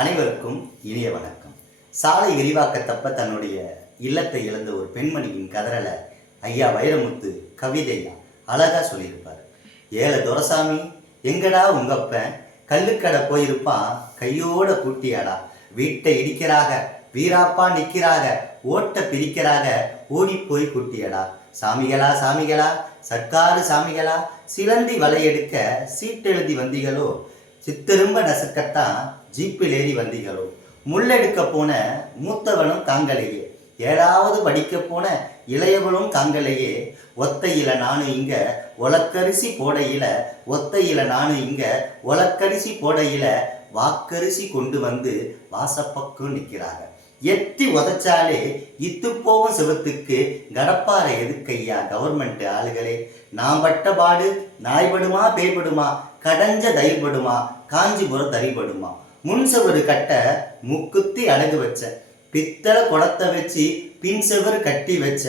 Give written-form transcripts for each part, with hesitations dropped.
அனைவருக்கும் இனிய வணக்கம். சாலை விரிவாக்கத்தப்ப தன்னுடைய இல்லத்தை இழந்த ஒரு பெண்மணியின் கதறலை ஐயா வைரமுத்து கவிதையா அழகா சொல்லியிருப்பார். ஏழை துரசாமி எங்கடா உங்கப்பன், கல்லுக்கடை போயிருப்பான் கையோட கூட்டியாடா, வீட்டை இடிக்கிறாக வீராப்பா நிற்கிறாக, ஓட்ட பிரிக்கிறாக ஓடி போய் கூட்டியடா, சாமிகளா சாமிகளா சர்க்காரு சாமிகளா, சிலந்தி வலையெடுக்க சீட்டெழுதி வந்தீங்களோ, சித்தெரும்ப நசுக்கத்தான் ஜீப்பில் ஏறி வந்தீங்களோ, முள்ளெடுக்க போன மூத்தவனும் தாங்களையே, ஏழாவது படிக்க போன இளையவனும் தாங்களையே, ஒத்தையில நானும் இங்க உலக்கரிசி போடையில, ஒத்தையில நானும் இங்க உலக்கரிசி போடையில, வாக்கரிசி கொண்டு வந்து வாசப்பக்கம் நிற்கிறாங்க. எட்டி உதச்சாலே இத்து போகும் சிவத்துக்கு கடப்பாறை எதுக்கையா கவர்மெண்ட் ஆளுகளே, நான் பட்ட பாடு நாய்படுமா பேய்படுமா, கடைஞ்ச தயிர்படுமா காஞ்சிபுரம் தறிபடுமா, முன் செவரு கட்ட முக்குத்தி அழகு வச்ச, பித்தளை குடத்தை வச்சு பின் செவரு கட்டி வச்ச,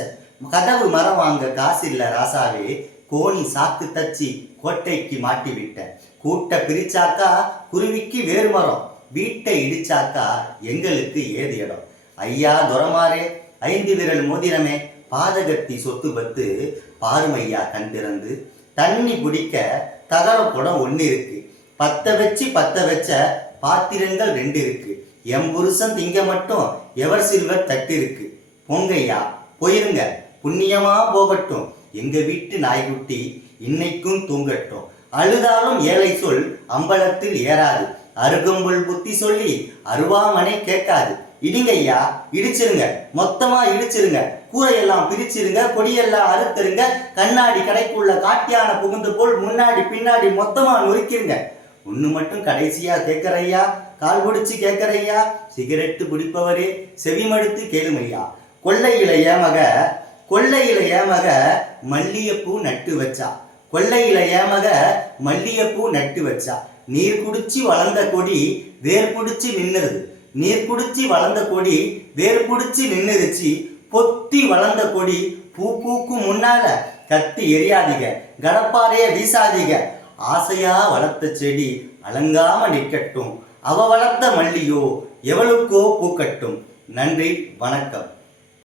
கதவு மரம் வாங்க காசு இல்லை ராசாவே, கோணி சாக்கு தச்சு கோட்டைக்கு மாட்டி விட்டேன், கூட்ட பிரிச்சாக்கா குருவிக்கு வேறு மரம், வீட்டை இடிச்சாக்கா எங்களுக்கு ஏது இடம், ஐயா துரமாரே ஐந்து விரல் மோதிரமே, பாதகத்தி சொத்து பத்து பாருமையா கண் திறந்து, தண்ணி பிடிக்க தகர குடம் ஒன்று இருக்கு, பத்த வச்ச பாத்திரங்கள் 2 இருக்கு, எம் புருஷன் திங்க மட்டும் எவர் சில்வர் தட்டு இருக்கு, பொங்கையா போயிருங்க புண்ணியமா போகட்டும், எங்க வீட்டு நாய்க்குட்டி இன்னைக்கும் தூங்கட்டும், அழுதாலும் ஏழை சொல் அம்பலத்தில் ஏறாது, அருகம்புல் புத்தி சொல்லி அருவாமனை கேட்காது, இடிங்கய்யா இடிச்சிருங்க மொத்தமா இடிச்சிருங்க, கூரையெல்லாம் பிரிச்சிருங்க, கொடியெல்லாம் அறுத்துருங்க, கண்ணாடி கடைக்குள்ள காட்டியான புகுந்து போல் முன்னாடி பின்னாடி மொத்தமா நொறுக்கிருங்க, ஒண்ணு மட்டும் கடைசியா கேட்கறையா, கால் பிடிச்சு கேட்கறையா, சிகரெட்டு பிடிப்பவரே செவிமடுத்து கேளுமையா, கொள்ளையில ஏமக மல்லிகைப்பூ நட்டு வச்சா, கொள்ளையில ஏமக மல்லிகைப்பூ நட்டு வச்சா, நீர் குடிச்சு வளர்ந்த கொடி வேர் பிடிச்சி நின்னுருது, நீர் குடிச்சு வளர்ந்த கொடி வேர் பிடிச்சி நின்னுருச்சு, பொத்தி வளர்ந்த கொடி பூ பூக்கும் முன்னால கத்தி எரியாதீங்க, கடப்பாறைய வீசாதீங்க, ஆசையா வளர்த்த செடி அலங்காம நிற்கட்டும், அவ வளர்த்த மல்லியோ எவளுக்கோ பூக்கட்டும். நன்றி, வணக்கம்.